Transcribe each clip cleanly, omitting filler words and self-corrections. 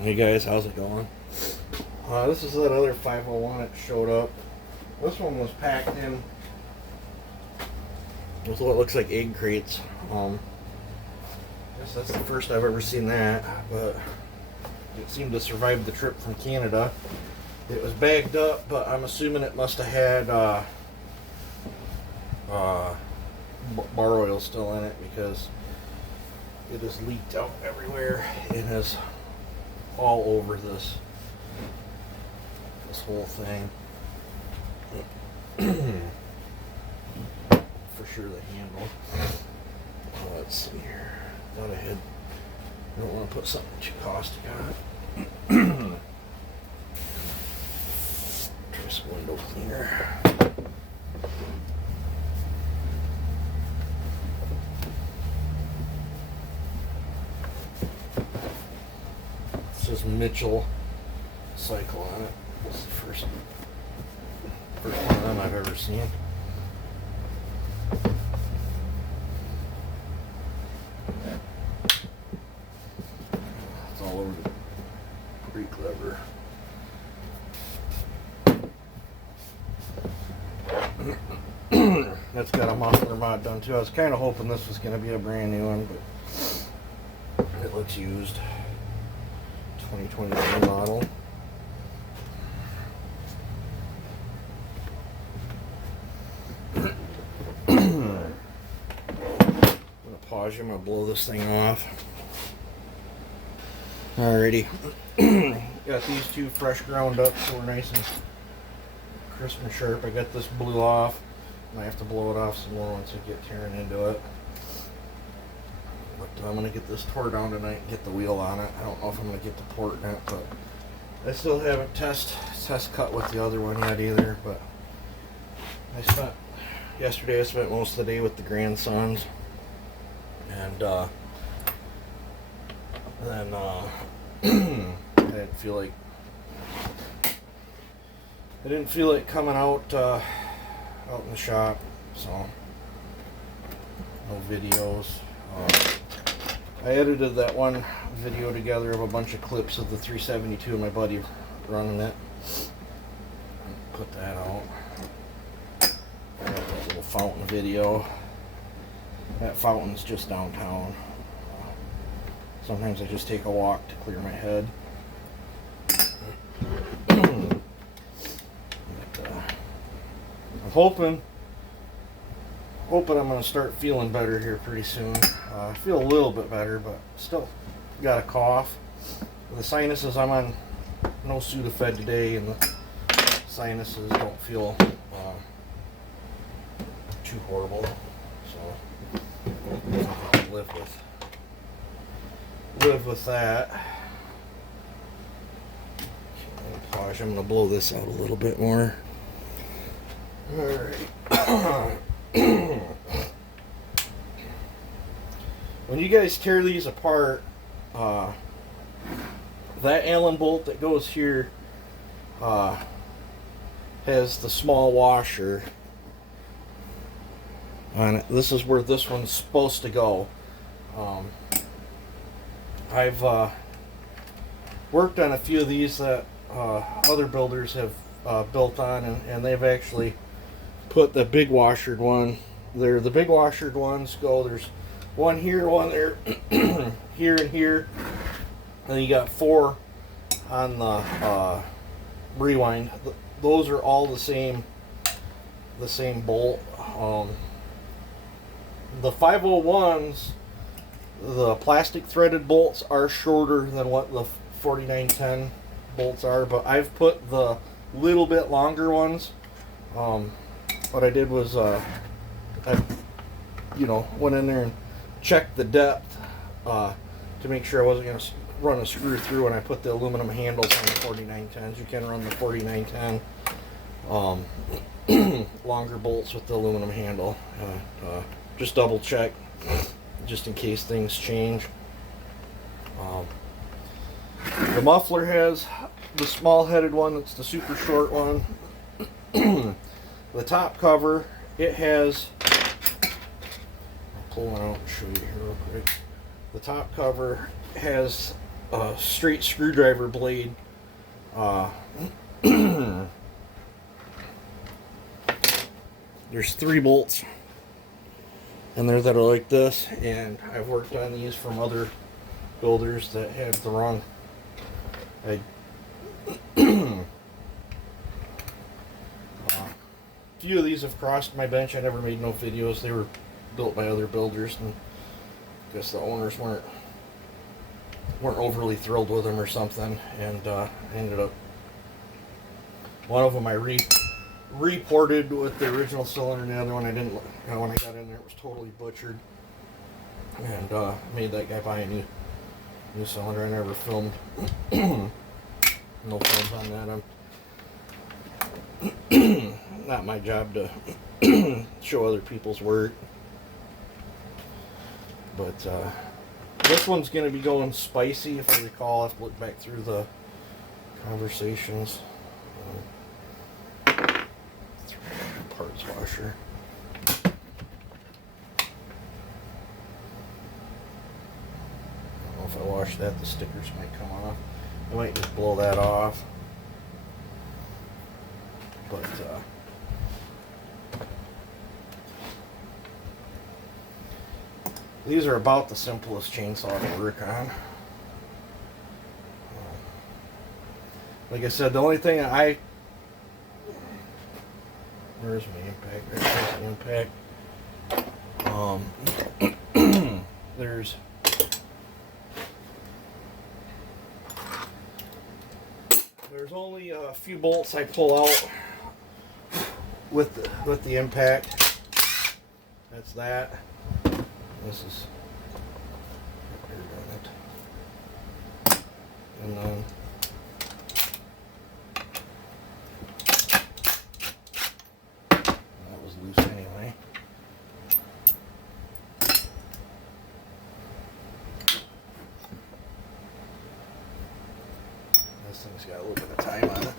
Hey guys, how's it going? This is that other 501 that showed up. This one was packed in with what looks like egg crates. I guess that's the first I've ever seen that, but it seemed to survive the trip from Canada. It was bagged up, but I'm assuming it must have had bar oil still in it because it has leaked out everywhere and is all over this whole thing. For sure the handle. Let's see here. Thought I had. I don't want to put something too caustic on it. Try some window cleaner. It says Mitchell Cycle on it. This is the first one of them I've ever seen. It's all over the brake lever. That's got a muffler mod done too. I was kind of hoping this was going to be a brand new one, but it looks used. 2023 model. I'm gonna pause you. I'm gonna blow this thing off. Alrighty. Got these two fresh ground up, so we're nice and crisp and sharp. I got this blew off, and I have to blow it off some more once I get tearing into it. But I'm gonna get this tore down tonight and get the wheel on it. I don't know if I'm gonna get the port in it, but I still haven't test cut with the other one yet either. But yesterday I spent most of the day with the grandsons, and then I didn't feel like coming out in the shop, so no videos. I edited that one video together of a bunch of clips of the 372 and my buddy running it. Put that out. I got that little fountain video. That fountain's just downtown. Sometimes I just take a walk to clear my head. But, I'm hoping I'm going to start feeling better here pretty soon. I feel a little bit better, but still got a cough. The sinuses, I'm on no Sudafed today, and the sinuses don't feel too horrible. So I'll live with that. I'm going to blow this out a little bit more. Alright. When you guys tear these apart, that Allen bolt that goes here has the small washer on it. This is where this one's supposed to go. I've worked on a few of these that other builders have built on, and they've actually put the big washered one there. The big washered ones go, there's one here, one there, here and here, and then you got 4 on the rewind. Those are all the same bolt. The 501s, the plastic threaded bolts are shorter than what the 4910 bolts are, but I've put the little bit longer ones. What I did was I went in there and checked the depth to make sure I wasn't going to run a screw through, and I put the aluminum handles on the 4910s. You can run the 4910 longer bolts with the aluminum handle. Just double check, just in case things change. The muffler has the small headed one, that's the super short one. The top cover, it has, I'll pull one out and show you here real quick. The top cover has straight screwdriver blade. Uh, there's 3 bolts in there that are like this, and I've worked on these from other builders that had the wrong. Few of these have crossed my bench. I never made no videos. They were built by other builders, and I guess the owners weren't overly thrilled with them or something, and ended up. One of them I reported with the original cylinder, and the other one I didn't. When I got in there, it was totally butchered, and made that guy buy a new cylinder. I never filmed. No films on that. Not my job to show other people's work. But this one's going to be going spicy, if I recall. I have to look back through the conversations. Parts washer. I don't know if I wash that, the stickers might come off. I might just blow that off. But these are about the simplest chainsaw to work on. Like I said, the only thing where's my impact? There's the impact. There's only a few bolts I pull out with the impact. That's that. This is and then that was loose anyway. This thing's got a little bit of time on it.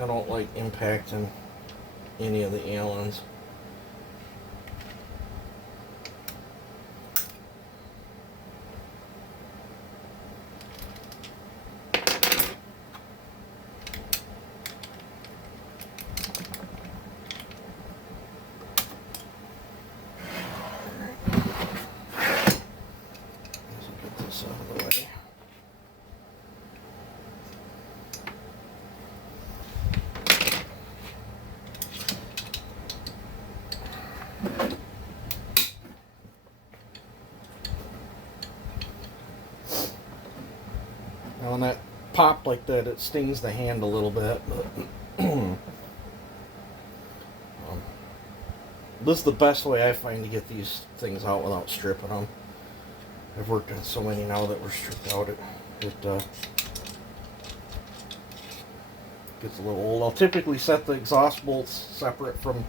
I don't like impacting any of the Allens. Let's get this out of the way. Now when that pop like that, it stings the hand a little bit, but this is the best way I find to get these things out without stripping them. I've worked on so many now that were stripped out. It gets a little old. I'll typically set the exhaust bolts separate from,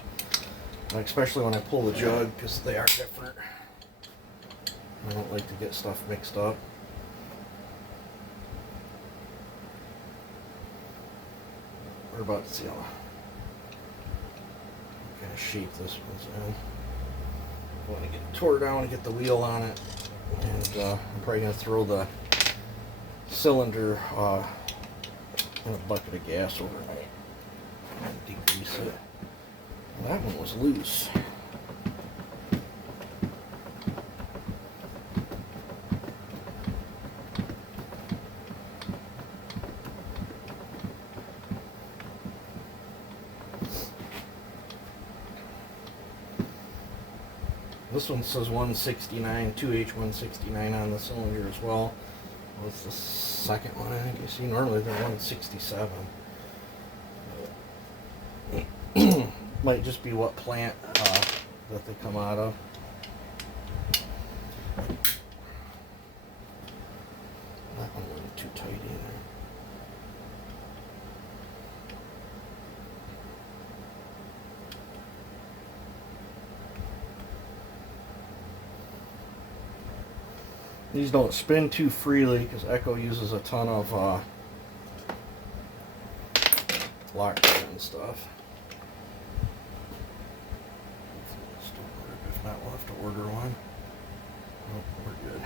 especially when I pull the jug, because they are different. I don't like to get stuff mixed up. We're about to see how kind of shape this one's in. I want to get it tore down and get the wheel on it, and I'm probably going to throw the cylinder in a bucket of gas overnight and degrease it. That one was loose. This one says 169, 2H169 on the cylinder as well. What's the second one? I think you see normally they're 167. Might just be what plant that they come out of. That one wasn't too tight either. These don't spin too freely because Echo uses a ton of Loctite and stuff. Still work. If not, we'll have to order one. Nope, we're good.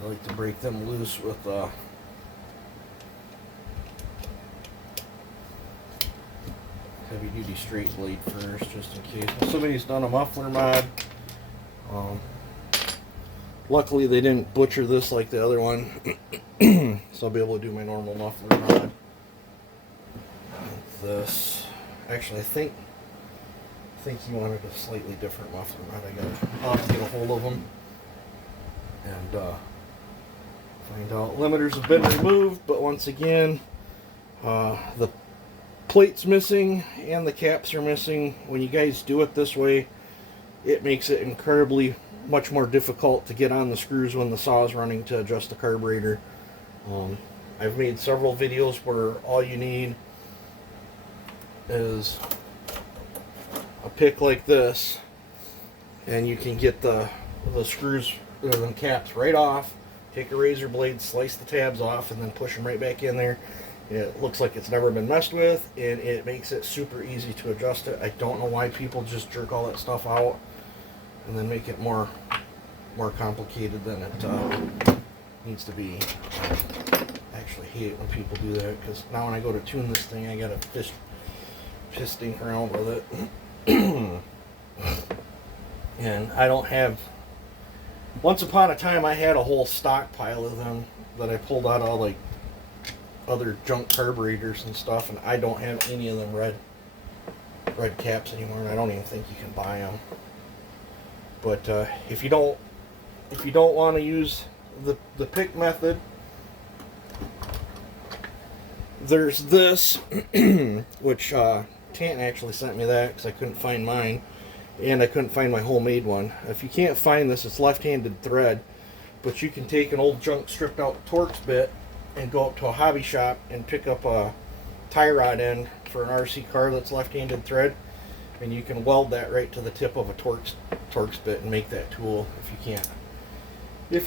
I like to break them loose with heavy duty straight blade first, just in case. Now, somebody's done a muffler mod. Luckily they didn't butcher this like the other one, so I'll be able to do my normal muffler mod. With this, actually, I think he wanted a slightly different muffler mod. I'll have to get a hold of him and find out. Limiters have been removed, but once again, the plate's missing and the caps are missing. When you guys do it this way, it makes it incredibly much more difficult to get on the screws when the saw is running to adjust the carburetor. I've made several videos where all you need is a pick like this, and you can get the screws and caps right off. Take a razor blade, slice the tabs off, and then push them right back in there. It looks like it's never been messed with, and it makes it super easy to adjust it. I don't know why people just jerk all that stuff out and then make it more complicated than it needs to be. I actually hate it when people do that, because now when I go to tune this thing, I gotta stink around with it. And I don't have... Once upon a time, I had a whole stockpile of them that I pulled out of like other junk carburetors and stuff, and I don't have any of them red caps anymore, and I don't even think you can buy them. But if you don't want to use the pick method, there's this, which Tanton actually sent me that because I couldn't find mine, and I couldn't find my homemade one. If you can't find this, it's left-handed thread, but you can take an old junk stripped out Torx bit and go up to a hobby shop and pick up a tie rod end for an RC car that's left-handed thread, and you can weld that right to the tip of a Torx bit and make that tool if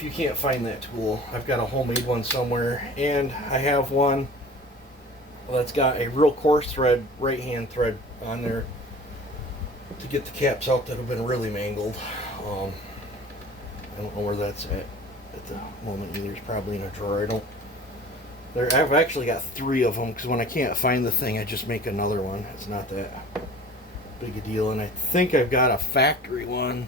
you can't find that tool. I've got a homemade one somewhere, and I have one that's got a real coarse thread, right-hand thread on there to get the caps out that have been really mangled. I don't know where that's at the moment either. It's probably in a drawer. I've actually got 3 of them, because when I can't find the thing, I just make another one. It's not that big a deal. And I think I've got a factory one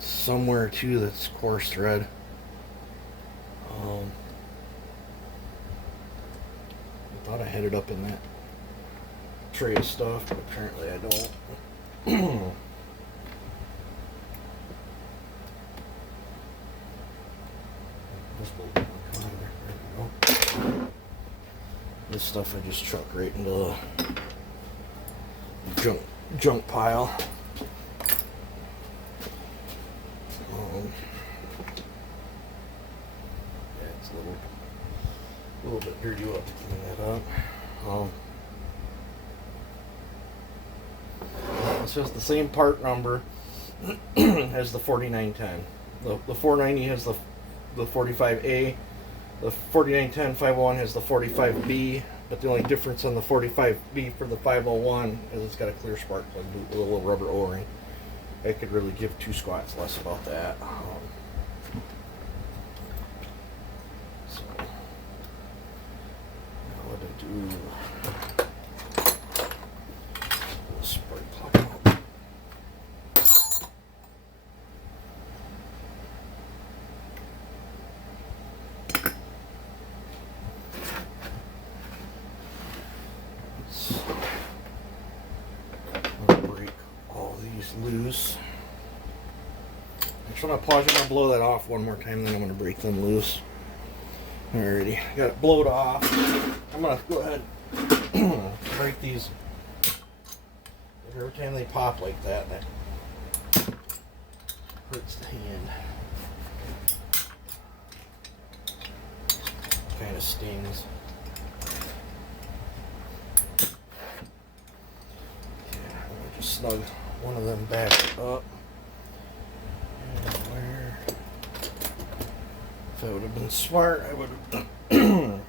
somewhere too that's coarse thread. I thought I had it up in that tray of stuff, but apparently I don't. This stuff I just chuck right into the junk pile. Yeah, it's a little bit dirty. We'll have to clean that up. It's just the same part number as the 4910. The 490 has the 45A. The 4910 501 has the 45B, but the only difference on the 45B for the 501 is it's got a clear spark plug with a little rubber O-ring. I could really give 2 squats less about that. So, now what I do? Spark plug out. Loose. Actually, I'm going to blow that off one more time, then I'm going to break them loose. Alrighty, got it blowed off. I'm going to go ahead and break these. Every time they pop like that hurts the hand. Kind of stings. Just snug one of them back up. And where, if I would have been smart, I would have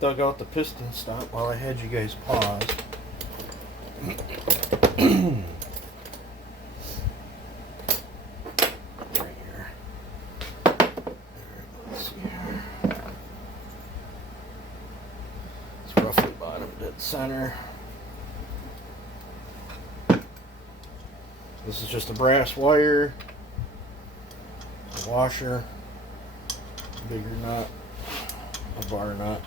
dug out the piston stop while I had you guys pause. Right here. Let's see here. It's roughly bottom dead center. This is just a brass wire, a washer, a bigger nut, a bar nut.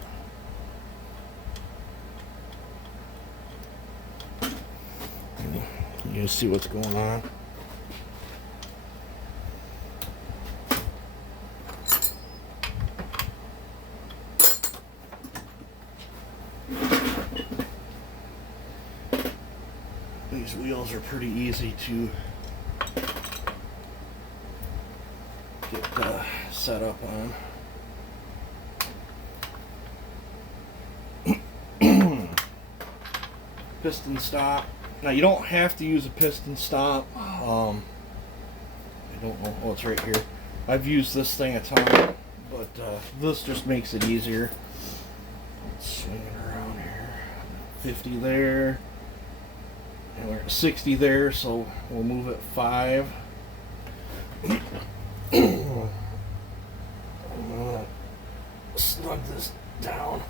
You see what's going on. These wheels are pretty easy to get set up on. Piston stop. Now you don't have to use a piston stop. I don't know. Oh, it's right here. I've used this thing a ton, but this just makes it easier. Let's swing it around here. 50 there. And we're at 60 there, so we'll move it 5. I'm gonna snug this down.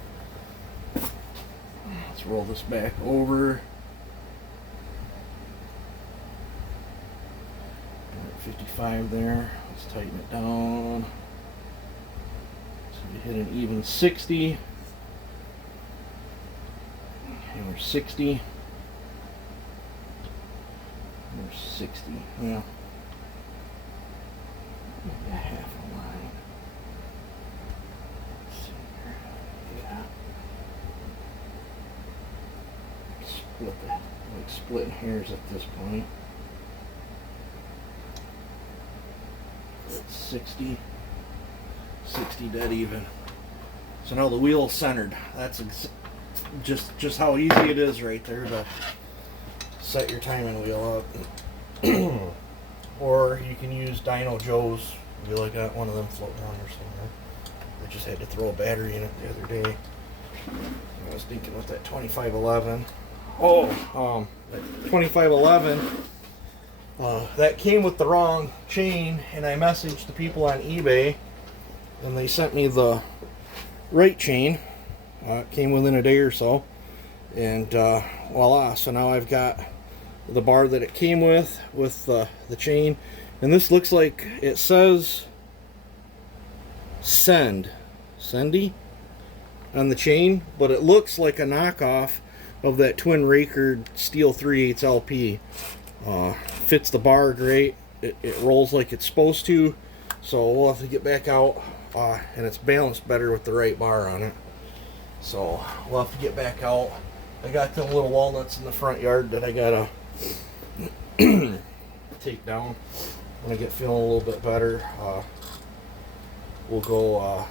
Let's roll this back over. 55 there. Let's tighten it down. So we hit an even 60. And we're 60. We're 60. Yeah. Maybe a half a line. Let's see here. Yeah. Like splitting hairs at this point. 60 dead even. So now the wheel's centered. That's just how easy it is right there to set your timing wheel up. Or you can use Dyno Joe's wheel. I got one of them floating around or somewhere. I just had to throw a battery in it the other day. I was thinking with that 2511. That 2511. That came with the wrong chain, and I messaged the people on eBay, and they sent me the right chain. It came within a day or so, and voila! So now I've got the bar that it came with the chain, and this looks like it says Sendy on the chain, but it looks like a knockoff of that Twin Raker Steel 3/8 LP. Fits the bar great. It rolls like it's supposed to, so we'll have to get back out, and it's balanced better with the right bar on it. So we'll have to get back out. I got them little walnuts in the front yard that I gotta take down when I get feeling a little bit better. We'll go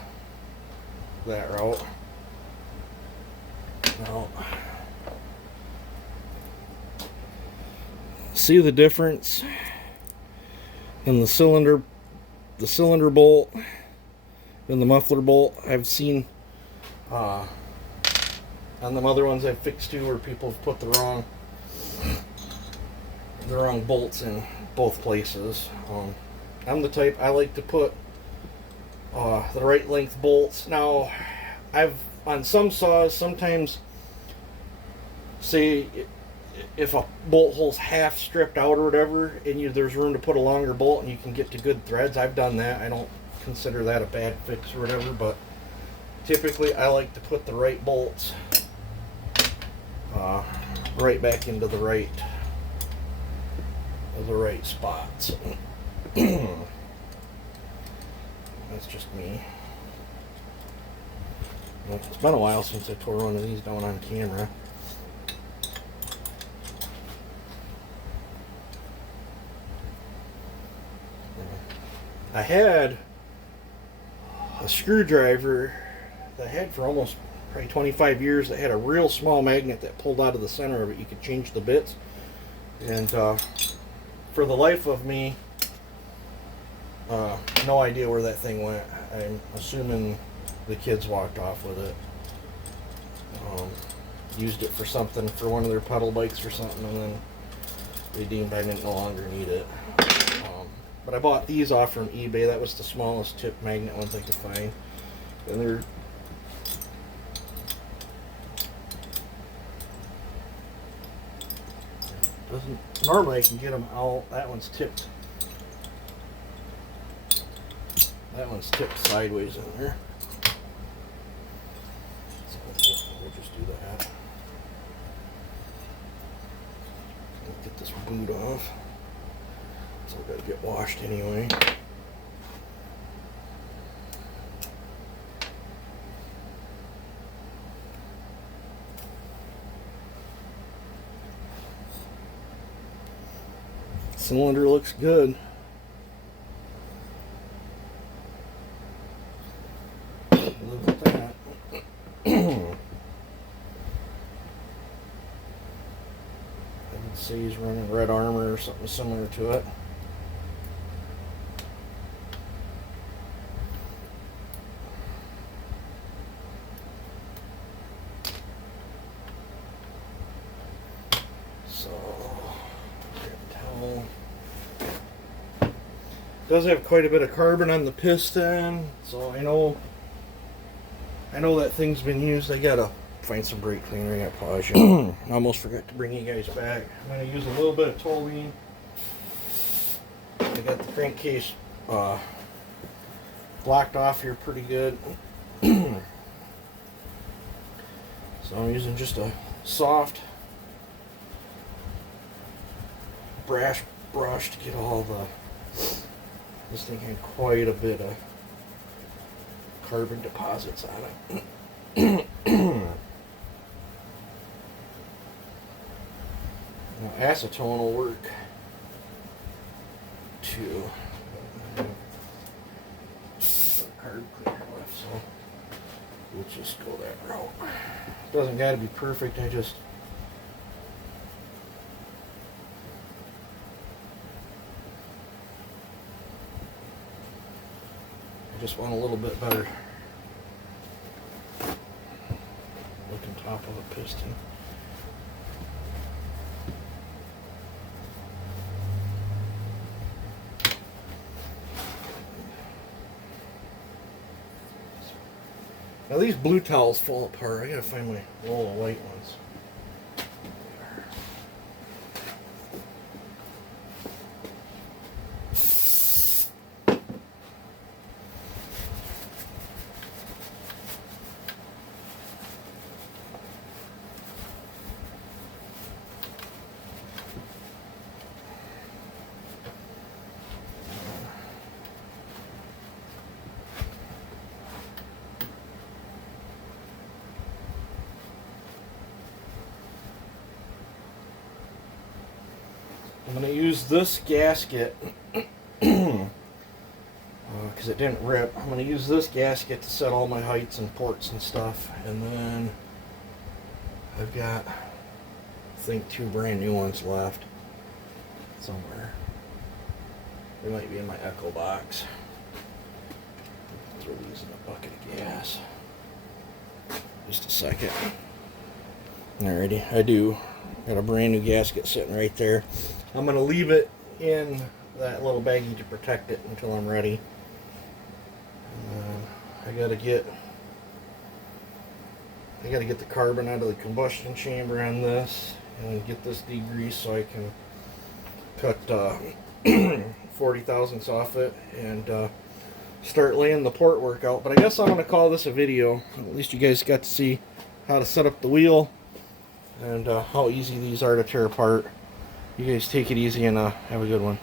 that route. Now, see the difference in the cylinder bolt and the muffler bolt. I've seen on the other ones I've fixed too, where people have put the wrong bolts in both places. I'm the type, I like to put the right length bolts. Now, I've on some saws sometimes, say if a bolt hole's half stripped out or whatever, and there's room to put a longer bolt and you can get to good threads, I've done that. I don't consider that a bad fix or whatever, but typically I like to put the right bolts right back into the right spots. That's just me. It's been a while since I tore one of these down on camera. I had a screwdriver that I had for almost probably 25 years that had a real small magnet that pulled out of the center of it. You could change the bits. And for the life of me, no idea where that thing went. I'm assuming the kids walked off with it. Used it for something, for one of their pedal bikes or something, and then they deemed I didn't no longer need it. But I bought these off from eBay. That was the smallest tip magnet ones I could find. And they're normally I can get them out. That one's tipped. That one's tipped sideways in there. So we'll just do that. Get this boot off. So we gotta get washed anyway. Cylinder looks good. Look at that. I would say he's running Red Armor or something similar to it. So, towel. Does have quite a bit of carbon on the piston, so I know that thing's been used. I gotta find some brake cleaner. I gotta pause you. I almost forgot to bring you guys back. I'm gonna use a little bit of toluene. I got the crankcase blocked off here pretty good. So I'm using just a soft brush to get all the... This thing had quite a bit of carbon deposits on it. Now, acetone will work too. Carbon cleaner left, so we'll just go that route. Doesn't got to be perfect. I just want a little bit better looking top of a piston. Now these blue towels fall apart. I gotta find my roll of white ones. I'm going to use this gasket because it didn't rip. I'm going to use this gasket to set all my heights and ports and stuff, and then I've got, I think, 2 brand new ones left somewhere. They might be in my Echo box. Throw these in a bucket of gas. Just a second. Alrighty, I do. Got a brand new gasket sitting right there. I'm going to leave it in that little baggie to protect it until I'm ready. I got to get the carbon out of the combustion chamber on this and get this degreased so I can cut 40 thousandths off it and start laying the port work out. But I guess I'm going to call this a video. At least you guys got to see how to set up the wheel and how easy these are to tear apart. You guys take it easy and have a good one.